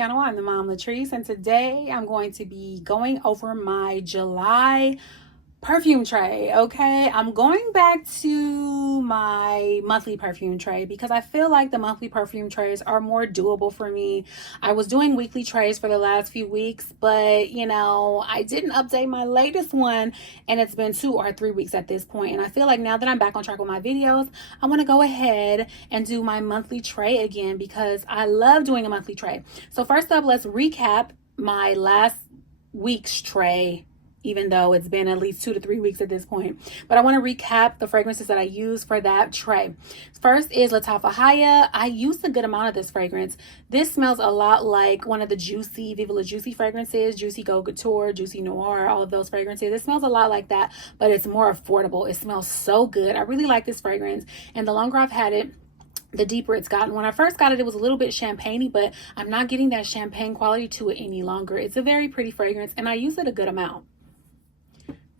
channel. I'm TheMomLatrice, and today I'm going to be going over my July perfume tray. Okay, I'm going back to my monthly perfume tray because I feel like the monthly perfume trays are more doable for me. I was doing weekly trays for the last few weeks, but you know, I didn't update my latest one, and it's been 2 or 3 weeks at this point. And I feel like now that I'm back on track with my videos, I want to go ahead and do my monthly tray again because I love doing a monthly tray. So first up, let's recap my last week's tray, even though it's been at least 2 to 3 weeks at this point. But I want to recap the fragrances that I used for that tray. First is Lakewood. I used a good amount of this fragrance. This smells a lot like one of the Juicy, Viva La Juicy fragrances, Juicy Gold Couture, Juicy Noir, all of those fragrances. It smells a lot like that, but it's more affordable. It smells so good. I really like this fragrance, and the longer I've had it, the deeper it's gotten. When I first got it, it was a little bit champagne-y, but I'm not getting that champagne quality to it any longer. It's a very pretty fragrance, and I use it a good amount.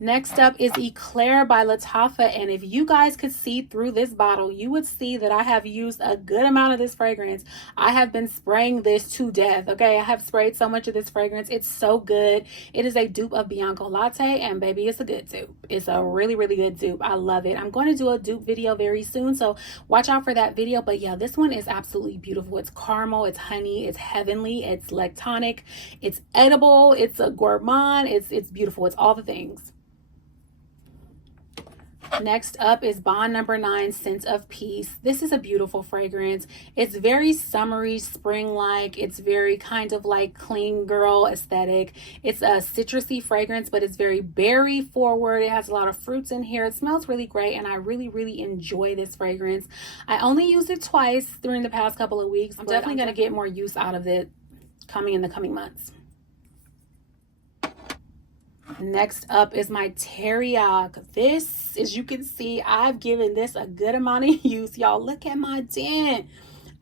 Next up is Eclair by Lakewood, and if you guys could see through this bottle, you would see that I have used a good amount of this fragrance. I have been spraying this to death, okay? I have sprayed so much of this fragrance. It's so good. It is a dupe of Bianco Latte, and baby, it's a good dupe. It's a really, really good dupe. I love it. I'm going to do a dupe video very soon, so watch out for that video. But yeah, this one is absolutely beautiful. It's caramel, it's honey, it's heavenly, it's lactonic, it's edible, it's a gourmand, it's beautiful. It's all the things. Next up is Bond Number 9 Scent of Peace. This is a beautiful fragrance. It's very summery, spring-like. It's very kind of like clean girl aesthetic. It's a citrusy fragrance, but it's very berry forward. It has a lot of fruits in here. It smells really great, and I really, really enjoy this fragrance. I only used it twice during the past couple of weeks. I'm definitely going to get more use out of it in the coming months. Next up is my Teriyaki. This, as you can see, I've given this a good amount of use. Y'all, look at my dent.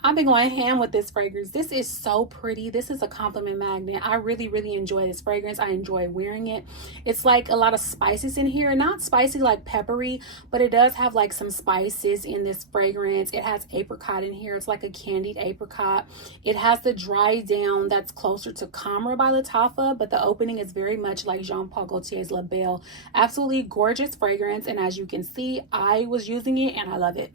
I've been going ham with this fragrance. This is so pretty. This is a compliment magnet. I really, really enjoy this fragrance. I enjoy wearing it. It's like a lot of spices in here. Not spicy like peppery, but it does have like some spices in this fragrance. It has apricot in here. It's like a candied apricot. It has the dry down that's closer to Camera by Lakewood, but the opening is very much like Jean Paul Gaultier's La Belle. Absolutely gorgeous fragrance, and as you can see, I was using it and I love it.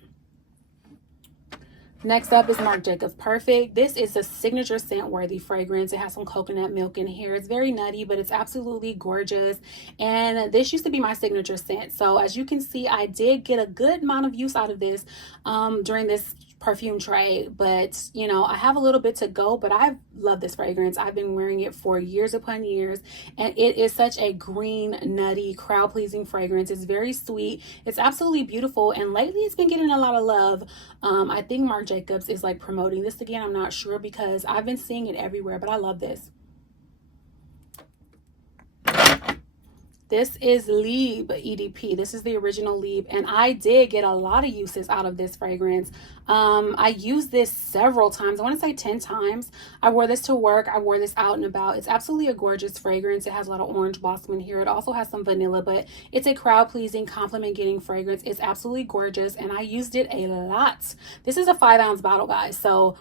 Next up is Marc Jacobs Perfect. This is a signature scent worthy fragrance. It has some coconut milk in here. It's very nutty, but it's absolutely gorgeous. And this used to be my signature scent. So as you can see, I did get a good amount of use out of this during this perfume tray, but you know, I have a little bit to go, but I love this fragrance. I've been wearing it for years upon years, and it is such a green, nutty, crowd-pleasing fragrance. It's very sweet. It's absolutely beautiful, and lately it's been getting a lot of love. I think Marc Jacobs is like promoting this again. I'm not sure because I've been seeing it everywhere, but I love this. This is Lieb EDP. This is the original Lieb, and I did get a lot of uses out of this fragrance. I used this several times. I want to say 10 times. I wore this to work. I wore this out and about. It's absolutely a gorgeous fragrance. It has a lot of orange blossom in here. It also has some vanilla, but it's a crowd-pleasing, compliment-getting fragrance. It's absolutely gorgeous, and I used it a lot. This is a 5-ounce bottle, guys, so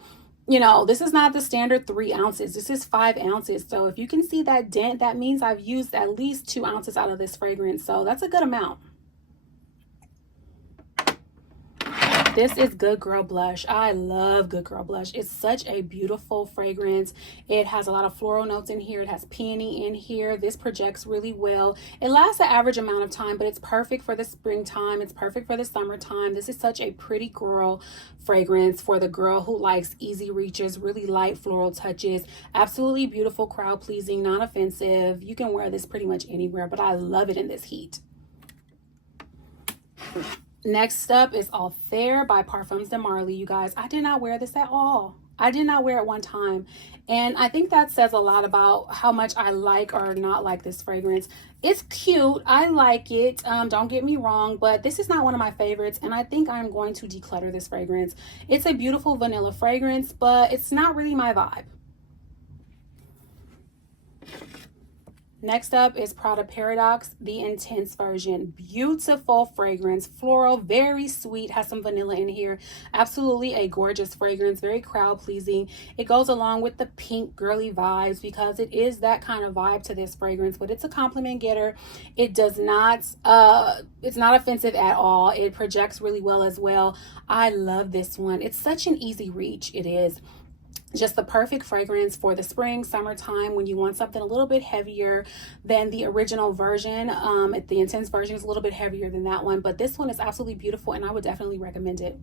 you know, this is not the standard 3 ounces. This is 5 ounces. So if you can see that dent, that means I've used at least 2 ounces out of this fragrance. So that's a good amount. This is Good Girl Blush. I love Good Girl Blush. It's such a beautiful fragrance. It has a lot of floral notes in here. It has peony in here. This projects really well. It lasts an average amount of time, but it's perfect for the springtime. It's perfect for the summertime. This is such a pretty girl fragrance for the girl who likes easy reaches, really light floral touches. Absolutely beautiful, crowd-pleasing, non-offensive. You can wear this pretty much anywhere, but I love it in this heat. Next up is All Fair by Parfums de Marly. You guys, I did not wear this at all. I did not wear it one time, and I think that says a lot about how much I like or not like this fragrance. It's cute. I like it. Don't get me wrong, but this is not one of my favorites, and I think I'm going to declutter this fragrance. It's a beautiful vanilla fragrance, but it's not really my vibe. Next up is Prada Paradox, the Intense version. Beautiful fragrance, floral, very sweet, has some vanilla in here. Absolutely a gorgeous fragrance, very crowd pleasing. It goes along with the pink girly vibes because it is that kind of vibe to this fragrance, but it's a compliment getter. It does not, it's not offensive at all. It projects really well as well. I love this one. It's such an easy reach. It is just the perfect fragrance for the spring, summertime, when you want something a little bit heavier than the original version. The Intense version is a little bit heavier than that one, but this one is absolutely beautiful and I would definitely recommend it.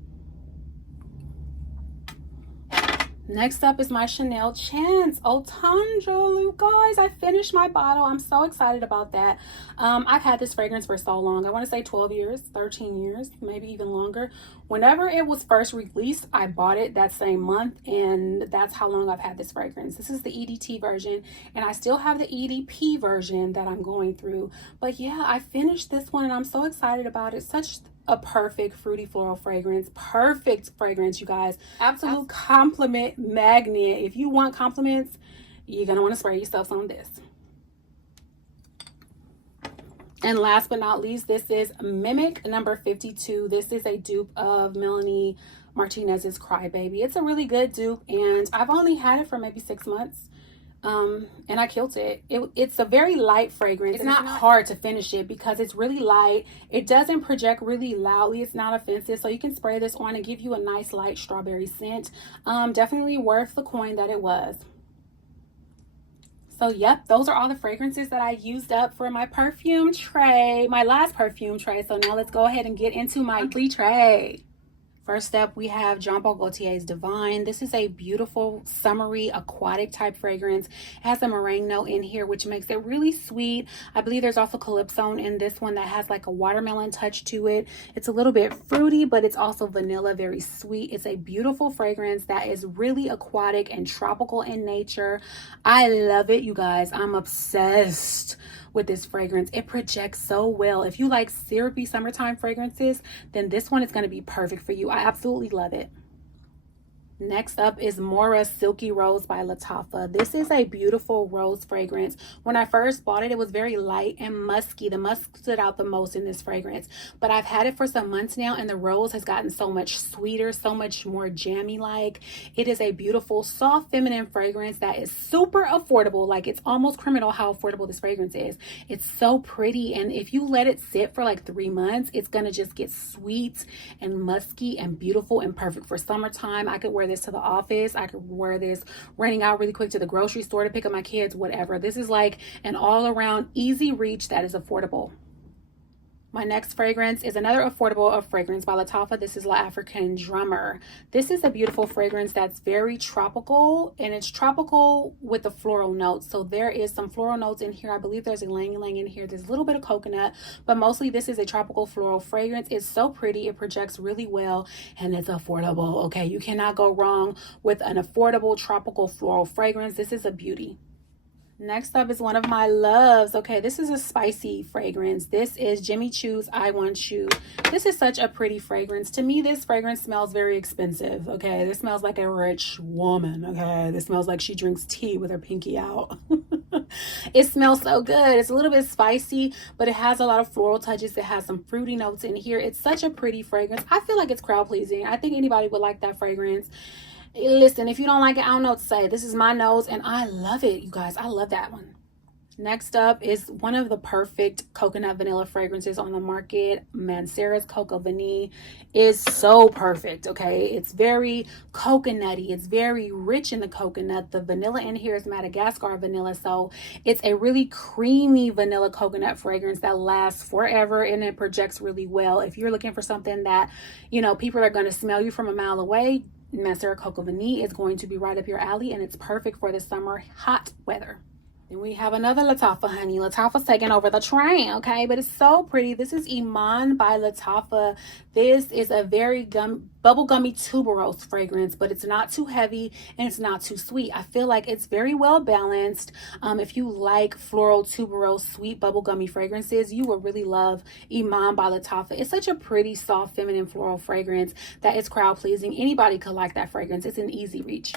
Next up is my Chanel Chance Eau Tendre. You guys, I finished my bottle. I'm so excited about that. I've had this fragrance for so long. I want to say 12 years, 13 years, maybe even longer. Whenever it was first released, I bought it that same month, and that's how long I've had this fragrance. This is the EDT version, and I still have the EDP version that I'm going through. But yeah, I finished this one, and I'm so excited about it. Such a perfect fruity floral fragrance. Perfect fragrance, you guys. Absolute compliment magnet. If you want compliments, you're gonna want to spray yourself some of this. And last but not least, this is Miic number 52. This is a dupe of Melanie Martinez's Crybaby. It's a really good dupe, and I've only had it for maybe 6 months. And I killed it. It's a very light fragrance. It's not hard to finish it because it's really light. It doesn't project really loudly. It's not offensive, so you can spray this on and give you a nice light strawberry scent. Definitely worth the coin that it was. So yep, those are all the fragrances that I used up for my perfume tray, my last perfume tray. So now let's go ahead and get into my monthly tray. First up, we have Jean Paul Gaultier's Divine. This is a beautiful, summery, aquatic type fragrance. It has a meringue note in here, which makes it really sweet. I believe there's also calypso in this one that has like a watermelon touch to it. It's a little bit fruity, but it's also vanilla, very sweet. It's a beautiful fragrance that is really aquatic and tropical in nature. I love it, you guys. I'm obsessed with this fragrance. It projects so well. If you like syrupy summertime fragrances, then this one is going to be perfect for you. I absolutely love it. Next up is Mora Silky Rose by Lattafa. This is a beautiful rose fragrance. When I first bought it, it was very light and musky. The musk stood out the most in this fragrance. But I've had it for some months now, and the rose has gotten so much sweeter, so much more jammy-like. It is a beautiful, soft, feminine fragrance that is super affordable. Like, it's almost criminal how affordable this fragrance is. It's so pretty, and if you let it sit for like 3 months, it's gonna just get sweet and musky and beautiful and perfect for summertime. I could wear this to the office. I could wear this running out really quick to the grocery store to pick up my kids, whatever. This is like an all-around easy reach that is affordable. My next fragrance is another affordable fragrance by Lattafa. This is La African Drummer. This is a beautiful fragrance that's very tropical, and it's tropical with the floral notes. So there is some floral notes in here. I believe there's ylang ylang in here. There's a little bit of coconut, but mostly this is a tropical floral fragrance. It's so pretty. It projects really well, and it's affordable. Okay, you cannot go wrong with an affordable tropical floral fragrance. This is a beauty. Next up is one of my loves. Okay, this is a spicy fragrance. This is Jimmy Choo's I Want You. This is such a pretty fragrance. To me, this fragrance smells very expensive. Okay, this smells like a rich woman. Okay, this smells like she drinks tea with her pinky out. It smells so good. It's a little bit spicy, but it has a lot of floral touches. It has some fruity notes in here. It's such a pretty fragrance. I feel like it's crowd pleasing. I think anybody would like that fragrance. Listen, if you don't like it, I don't know what to say. This is my nose, and I love it, you guys. I love that one. Next up is one of the perfect coconut vanilla fragrances on the market. Mancera's Coco Vanille is so perfect, okay? It's very coconutty. It's very rich in the coconut. The vanilla in here is Madagascar vanilla, so it's a really creamy vanilla coconut fragrance that lasts forever, and it projects really well. If you're looking for something that, you know, people are going to smell you from a mile away, Mancera Coco Vanille is going to be right up your alley, and it's perfect for the summer hot weather. Then we have another Lattafa, honey. Lattafa's taking over the train, okay? But it's so pretty. This is Iman by Lattafa. This is a very bubblegummy tuberose fragrance, but it's not too heavy and it's not too sweet. I feel like it's very well balanced. If you like floral, tuberose, sweet, bubblegummy fragrances, you will really love Iman by Lattafa. It's such a pretty, soft, feminine floral fragrance that is crowd pleasing. Anybody could like that fragrance. It's an easy reach.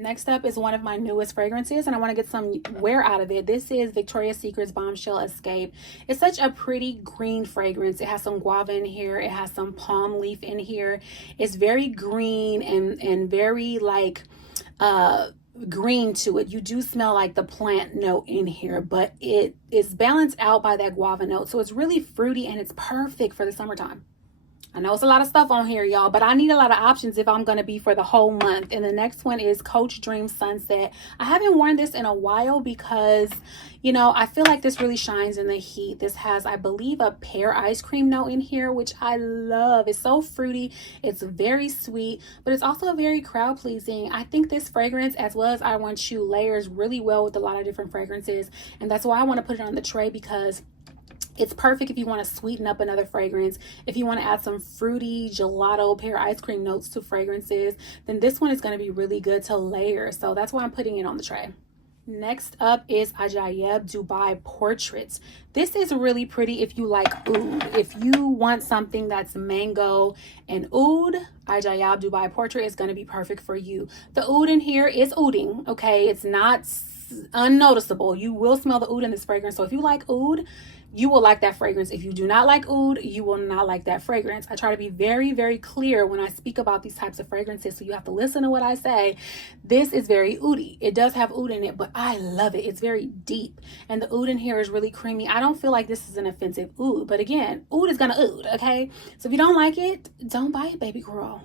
Next up is one of my newest fragrances, and I want to get some wear out of it. This is Victoria's Secret's Bombshell Escape. It's such a pretty green fragrance. It has some guava in here. It has some palm leaf in here. It's very green and very like green to it. You do smell like the plant note in here, but it is balanced out by that guava note. So it's really fruity and it's perfect for the summertime. I know it's a lot of stuff on here, y'all, but I need a lot of options if I'm going to be for the whole month. And the next one is Coach Dream Sunset. I haven't worn this in a while because, you know, I feel like this really shines in the heat. This has, I believe, a pear ice cream note in here, which I love. It's so fruity. It's very sweet, but it's also very crowd pleasing. I think this fragrance, as well as I Want You, layers really well with a lot of different fragrances. And that's why I want to put it on the tray, because it's perfect if you want to sweeten up another fragrance. If you want to add some fruity gelato pear ice cream notes to fragrances, then this one is going to be really good to layer. So that's why I'm putting it on the tray. Next up is Ajaib Dubai Portraits. This is really pretty if you like oud. If you want something that's mango and oud, Ajaib Dubai Portrait is going to be perfect for you. The oud in here is ouding, okay? It's not unnoticeable. You will smell the oud in this fragrance. So if you like oud, you will like that fragrance. If you do not like oud, you will not like that fragrance. I try to be very, very clear when I speak about these types of fragrances, so you have to listen to what I say. This is very oudy. It does have oud in it, but I love it. It's very deep, and the oud in here is really creamy. I don't feel like this is an offensive oud, but again, oud is gonna oud, okay? So if you don't like it, don't buy it, baby girl.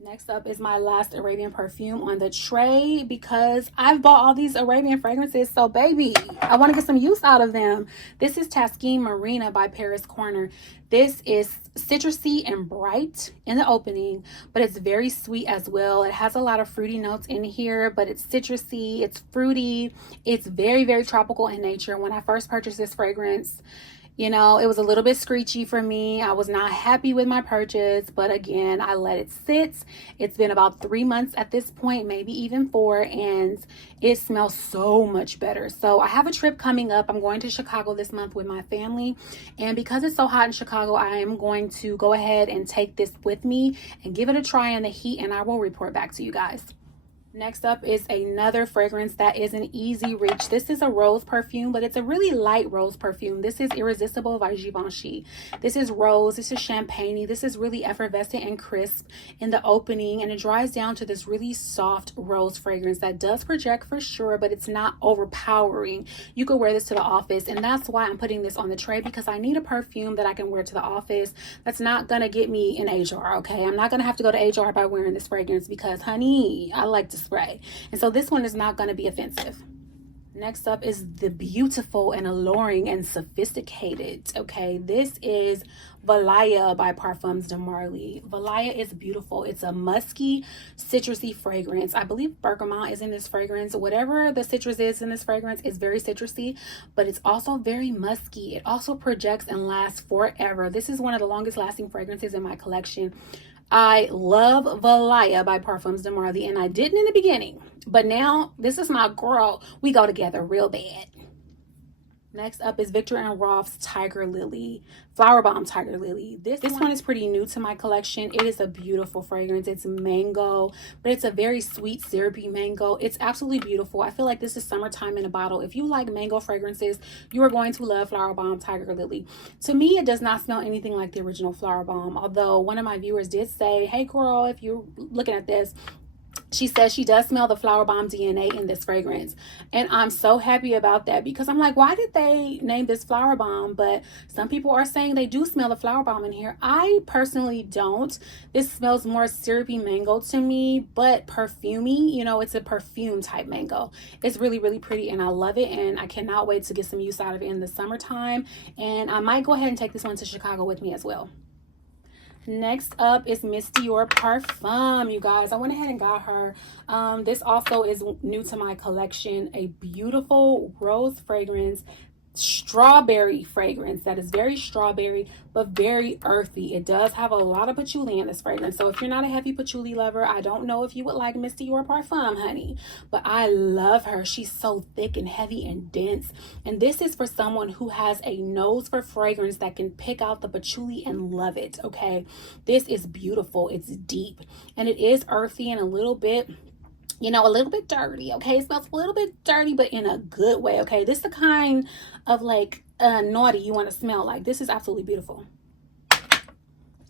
Next up is my last Arabian perfume on the tray, because I've bought all these Arabian fragrances. So baby, I want to get some use out of them. This is Taskeen Marina by Paris Corner. This is citrusy and bright in the opening, but it's very sweet as well. It has a lot of fruity notes in here, but it's citrusy, it's fruity, it's very, very tropical in nature. When I first purchased this fragrance, you know, it was a little bit screechy for me. I was not happy with my purchase, but again, I let it sit. It's been about 3 months at this point, maybe even 4, and it smells so much better. So I have a trip coming up. I'm going to Chicago this month with my family, and because it's so hot in Chicago, I am going to go ahead and take this with me and give it a try in the heat, and I will report back to you guys. Next up is another fragrance that is an easy reach. This is a rose perfume, but it's a really light rose perfume. This is Irresistible by Givenchy. This is rose, this is champagne. This is really effervescent and crisp in the opening, and it dries down to this really soft rose fragrance that does project for sure, but it's not overpowering. You could wear this to the office, and that's why I'm putting this on the tray, because I need a perfume that I can wear to the office that's not gonna get me in HR, okay? I'm not gonna have to go to HR by wearing this fragrance, because honey, I like to spray, and so this one is not going to be offensive. Next up is the beautiful and alluring and sophisticated, okay? This is Valaya by Parfums de Marly. Valaya is beautiful. It's a musky, citrusy fragrance. I believe bergamot is in this fragrance. Whatever the citrus is in this fragrance is very citrusy, but it's also very musky. It also projects and lasts forever. This is one of the longest lasting fragrances in my collection. I love Valaya by Parfums de Marly, and I didn't in the beginning, but now this is my girl. We go together real bad. Next up is Viktor & Rolf's Tiger Lily, Flower Bomb Tiger Lily. This one is pretty new to my collection. It is a beautiful fragrance. It's mango, but it's a very sweet, syrupy mango. It's absolutely beautiful. I feel like this is summertime in a bottle. If you like mango fragrances, you are going to love Flower Bomb Tiger Lily. To me, it does not smell anything like the original Flower Bomb, although one of my viewers did say, hey girl, if you're looking at this, she says she does smell the Flower Bomb DNA in this fragrance. And I'm so happy about that, because I'm like, why did they name this Flower Bomb? But some people are saying they do smell the Flower Bomb in here. I personally don't. This smells more syrupy mango to me, but perfumey. You know, it's a perfume type mango. It's really, really pretty, and I love it. And I cannot wait to get some use out of it in the summertime. And I might go ahead and take this one to Chicago with me as well. Next up is Miss Dior Parfum, you guys. I went ahead and got her. This also is new to my collection. A beautiful rose fragrance, strawberry fragrance that is very strawberry but very earthy. It does have a lot of patchouli in this fragrance, so if you're not a heavy patchouli lover, I don't know if you would like Miss Dior Parfum, honey, but I love her. She's so thick and heavy and dense, and this is for someone who has a nose for fragrance that can pick out the patchouli and love it, okay? This is beautiful. It's deep, and it is earthy and a little bit you know, a little bit dirty. Okay, it smells a little bit dirty, but in a good way. Okay, this is the kind of like naughty you want to smell like. This is absolutely beautiful.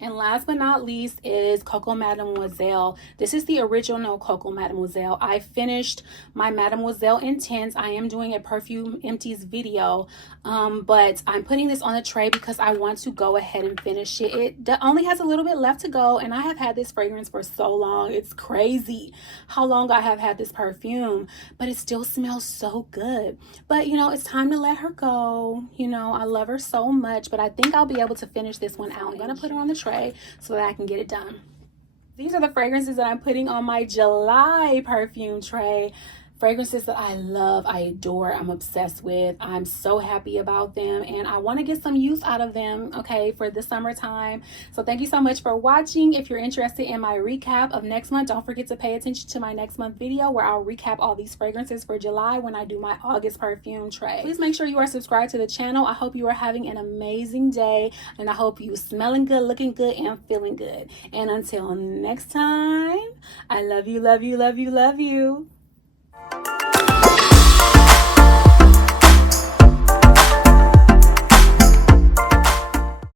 And last but not least is Coco Mademoiselle. This is the original Coco Mademoiselle. I finished my Mademoiselle Intense. I am doing a Perfume Empties video, but I'm putting this on the tray because I want to go ahead and finish it. It only has a little bit left to go, and I have had this fragrance for so long. It's crazy how long I have had this perfume, but it still smells so good. But, you know, it's time to let her go. You know, I love her so much, but I think I'll be able to finish this one out. I'm going to put her on the tray so that I can get it done. These are the fragrances that I'm putting on my July perfume tray. Fragrances that I love, I adore, I'm obsessed with. I'm so happy about them, and I want to get some use out of them, okay, for the summertime. So thank you so much for watching. If you're interested in my recap of next month, don't forget to pay attention to my next month video where I'll recap all these fragrances for July when I do my August perfume tray. Please make sure you are subscribed to the channel. I hope you are having an amazing day, and I hope you smelling good, looking good, and feeling good. And until next time, I love you, love you, love you, love you.